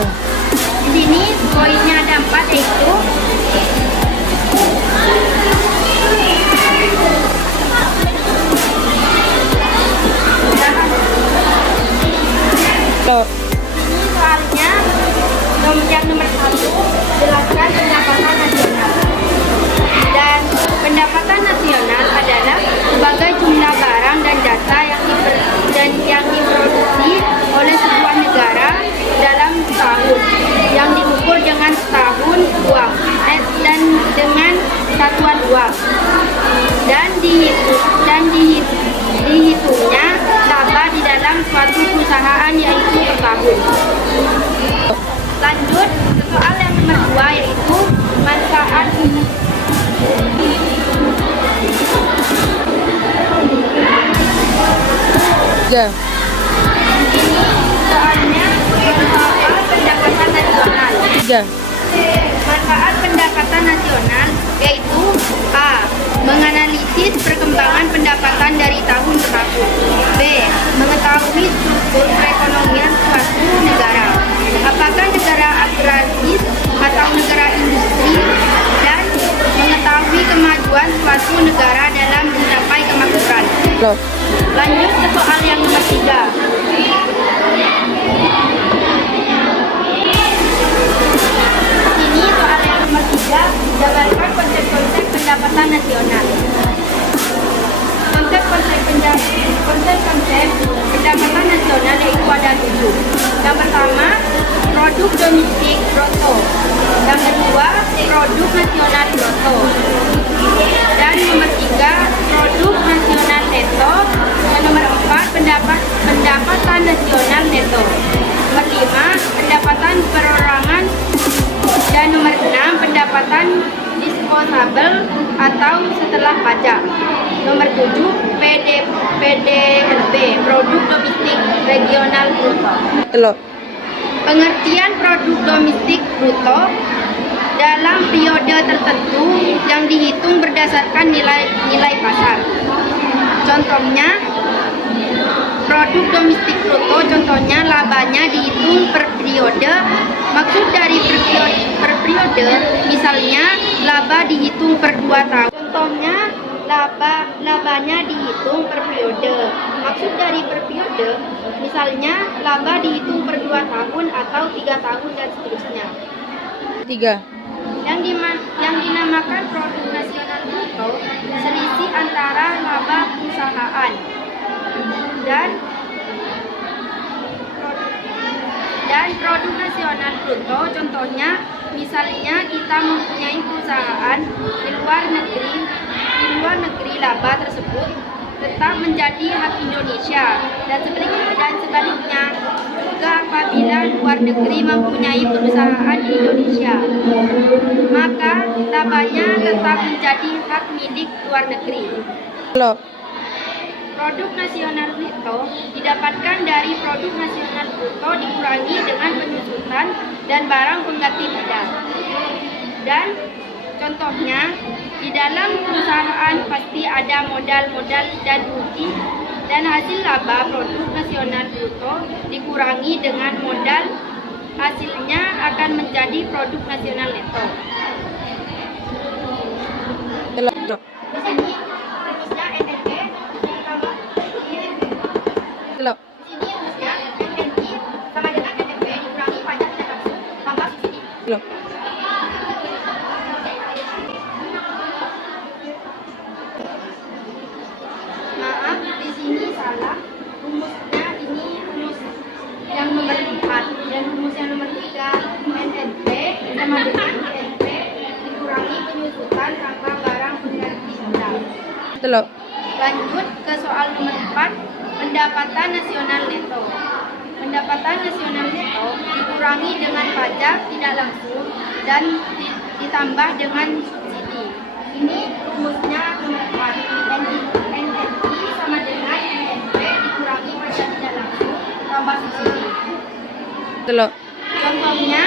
3. Di sini poinnya ada 4, yaitu Loh. ini soalnya yang nomor 1 jelaskan pendapatan nasional. Dan pendapatan nasional adalah sebagai jumlah barang dan jasa yang diproduksi oleh sebuah negara dalam setahun, yang diukur dengan setahun uang dan dengan satuan uang, dan dihitungnya laba di dalam suatu perusahaan, yaitu per tahun. Lanjut ke soal yang nomor 2, yaitu manfaat Ya. ini soalnya manfaat pendapatan nasional. 3. Manfaat pendapatan nasional yaitu A. Menganalisis perkembangan pendapatan dari tahun ke tahun. B. Mengetahui struktur perekonomian suatu negara. Apakah negara agraris atau negara industri, dan mengetahui kemajuan suatu negara dalam mencapai kemakmuran. Loh. Lanjut ke soal yang nomor 3. Ini soal yang nomor 3, jabarkan konsep-konsep pendapatan nasional. Konsep-konsep pendapatan nasional yaitu ada 7. Yang pertama, produk domestik bruto. Yang kedua, produk nasional bruto. Dan nomor 3, produk nasional neto. Dan nomor 4, pendapatan nasional neto. Nomor 5, pendapatan perorangan. Dan nomor 6, pendapatan disposable atau setelah pajak. Nomor 7, PDRB, produk domestik regional bruto. Loh. Pengertian produk domestik bruto dalam periode tertentu yang dihitung berdasarkan nilai pasar. Contohnya, produk domestik bruto, contohnya labanya dihitung per periode. Maksud dari per periode, misalnya laba dihitung per 2 tahun. Contohnya, labanya dihitung per periode. Maksud dari per periode, misalnya laba dihitung per 2 tahun atau 3 tahun dan seterusnya. 3. Yang dinamakan produk nasional bruto selisih antara laba perusahaan dan produk nasional bruto, contohnya misalnya kita mempunyai perusahaan di luar negeri, laba tersebut tetap menjadi hak Indonesia, dan sebaliknya juga apabila luar negeri mempunyai perusahaan di Indonesia, maka labanya tetap menjadi hak milik luar negeri. Loh. Produk nasional neto didapatkan dari produk nasional bruto dikurangi dengan penyusutan dan barang pengganti modal. Dan contohnya, di dalam perusahaan pasti ada modal dan rugi, dan hasil laba produk nasional bruto dikurangi dengan modal, hasilnya akan menjadi produk nasional neto. Loh. Di sini rumusnya NNP ditambah Loh. di sini rumusnya NNP sama dengan NNP dikurangi pajak tidak langsung tambah subsidi. Loh. Maaf, di sini salah. Rumusnya ini rumus yang nomor 4 dan rumus yang nomor 3. NNP sama dengan NP dikurangi penyusutan tanpa barang pengganti modal. Loh. Lanjut ke soal nomor 4, pendapatan nasional neto. Pendapatan nasional neto dikurangi dengan pajak tidak langsung dan ditambah dengan subsidi. Ini rumusnya nomor 4. NNP sama dengan NNP dikurangi pajak tidak langsung tambah subsidi. Loh. Contohnya,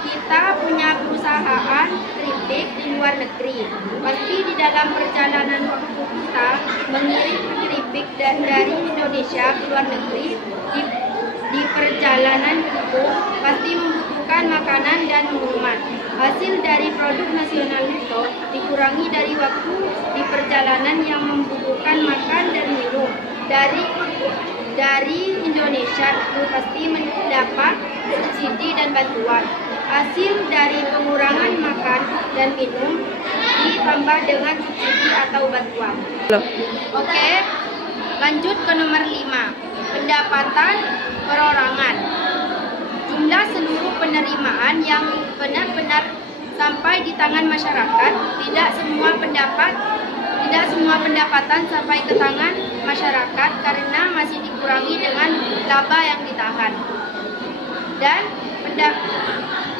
kita punya perusahaan keripik di luar negeri. Pasti di dalam perjalanan waktu kita mengirim keripik dari Indonesia ke luar negeri, di perjalanan itu pasti membutuhkan makanan dan minuman. Hasil dari produk nasional neto dikurangi dari waktu di perjalanan yang membutuhkan makan dan minum. Dari Indonesia itu pasti mendapat subsidi dan bantuan. Hasil dari pengurangan makan dan minum ditambah dengan subsidi atau bantuan. Oke, lanjut ke nomor 5. Pendapatan perorangan. Jumlah seluruh penerimaan yang benar-benar sampai di tangan masyarakat. Tidak semua pendapatan sampai ke tangan masyarakat karena masih dikurangi dengan laba yang ditahan. Dan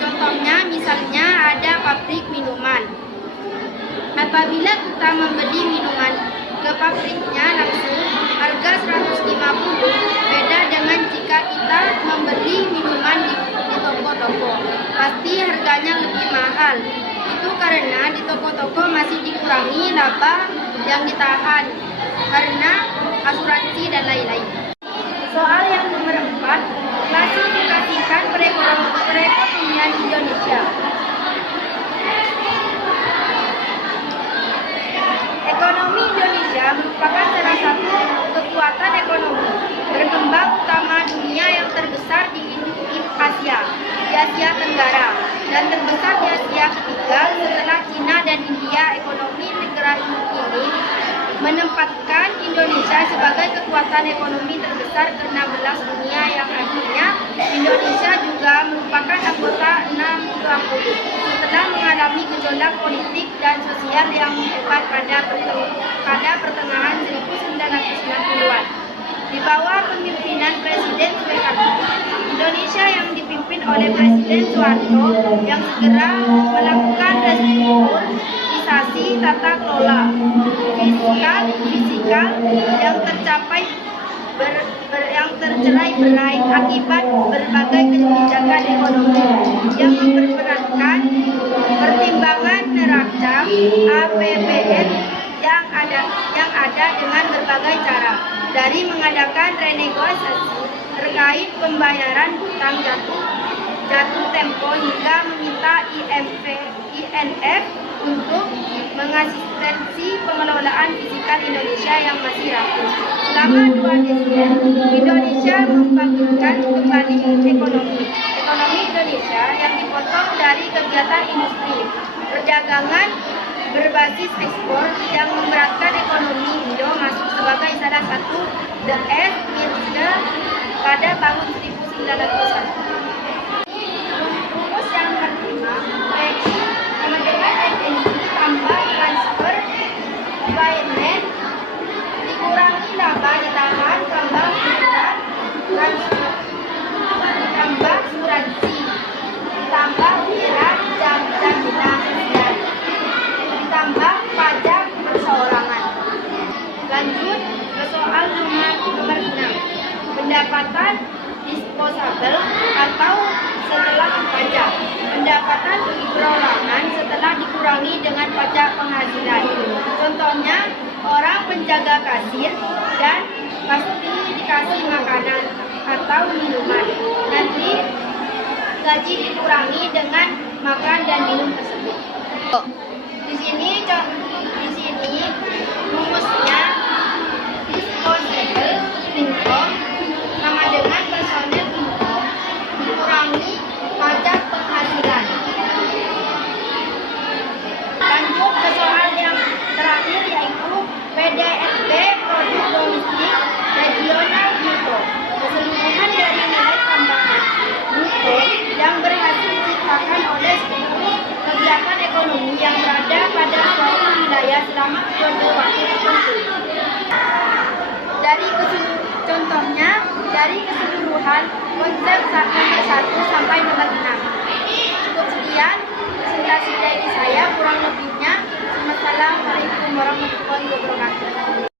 contohnya misalnya ada pabrik minuman. Apabila kita membeli minuman ke pabriknya langsung harga 150, beda dengan jika kita membeli minuman di toko-toko. Pasti harganya lebih mahal. Itu karena di toko-toko masih dikurangi laba yang ditahan karena asuransi dan lain-lain. Soal yang nomor 4, klasifikasikan perekonomian Indonesia. Ekonomi Indonesia merupakan salah satu kekuatan ekonomi berkembang utama dunia yang terbesar di Asia Tenggara dan terbesar di Asia ketiga setelah Cina dan India. Ekonomi negara ini menempatkan Indonesia sebagai kekuatan ekonomi terbesar ke-16 dunia, yang artinya Indonesia juga merupakan anggota 60 setelah mengalami gejolak politik dan sosial yang hebat pada pertengahan 1990-an. Di bawah pemimpinan Presiden Soekarno, Indonesia yang dipimpin oleh Presiden Soeharto yang segera melakukan restrukturisasi tata kelola fiskal yang tercapai yang tercerai-berai akibat berbagai kebijakan ekonomi yang memperberatkan pertimbangan neraca APBN yang ada dengan berbagai cara, dari mengadakan renegosiasi terkait pembayaran hutang jatuh tempo hingga meminta IMF untuk mengasistensi pengelolaan fiskal Indonesia yang masih rapuh. Selama 2 desember, Indonesia membangkitkan kembali ekonomi Indonesia yang dipotong dari kegiatan industri perdagangan berbasis ekspor yang memberatkan ekonomi Indo masuk sebagai salah satu The F Minister pada tahun 1901. Rumus yang kelima, proyeksi sama dengan FNB tambah transfer environment dikurangi laba ditahan tambah iuran transfer ditambah asuransi ditambah iuran jaminan sosial ditambah pajak perseorangan. Lanjut ke soal nomor 6, pendapatan disposable atau setelah pajak. Pendapatan perorangan setelah dikurangi dengan pajak penghasilan. Contohnya orang penjaga kasir dan pasti dikasih makanan atau minuman. Nanti gaji dikurangi dengan makan dan minum tersebut. Di sini rumusnya disposable income sama dengan personal income dikurangi pajak penghasilan. Lanjut ke soal yang terakhir, yaitu PDRB produk domestik regional bruto. Keseluruhan dari nilai tambahan bruto yang berhasil diciptakan oleh seluruh kegiatan ekonomi yang berada pada suatu wilayah selama periode waktu tertentu. Contohnya dari keseluruhan konsep nomor 1 sampai nomor 6. Cukup sekian presentasi dari saya, kurang lebihnya. Wassalamualaikum warahmatullahi wabarakatuh.